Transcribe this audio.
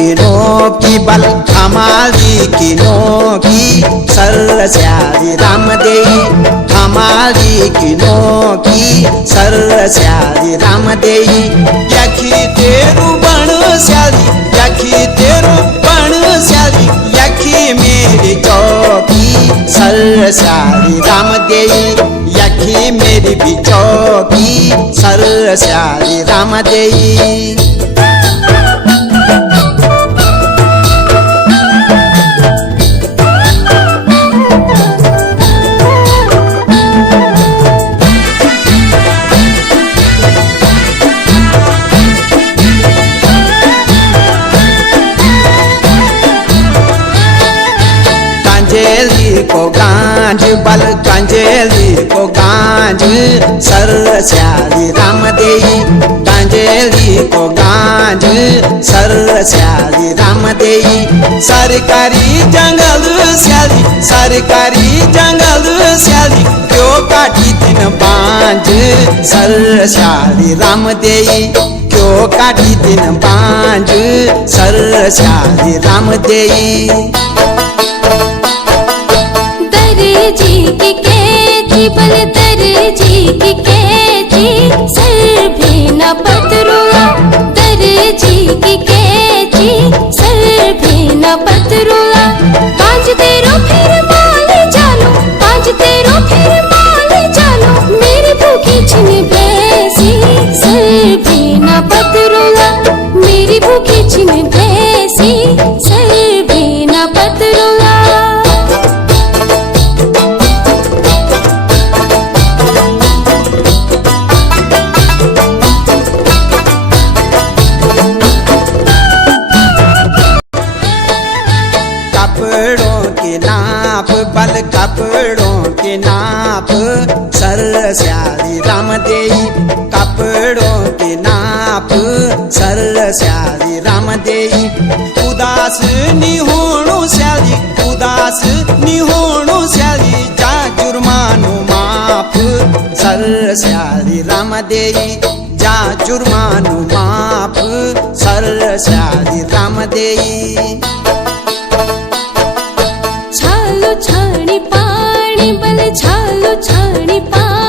की नोकी बल हमारी की नोकी सर श्यारी राम देई हमारी की नोकी सर श्यारी राम देई याखी तेरू बण श्यारी याखी तेरू बण श्यारी याखी मेरी चौकी सर श्यारी राम देई याखी मेरी भी चौकी सर श्यारी राम देई। कांजेली को गांज बल कांजेली को गांज सर श्यारी राम देई कांजेली को गांज सर श्यारी राम देई सरकारी जंगल श्यारी क्यों काटी दिन बांझ सर श्यारी राम देई क्यों काटी दिन बांझ सर श्यारी राम देई। दर्जी की कैची बल दर्जी की कैची सर भी न पतरुआ दर्जी की कैची सर भी न पतरुआ पाँच तेरो फिर माले चालो पाँच तेरो फिर माले चालो मेरी भूखी छिन बैसी सर भी न पतरुआ मेरी भूखी छिन बैसी सर भी न पतरुआ। कपड़ों के नाप बल कपड़ों के नाप सर श्यारी राम देई कपड़ों के नाप सर श्यारी राम देई उदास निहोणु श्यारी जा जुर्मानो माप सर श्यारी राम देई जा जुर्मानो माप सर श्यारी राम देई। छालो छाणी पाणी बल छालो छाणी पाणी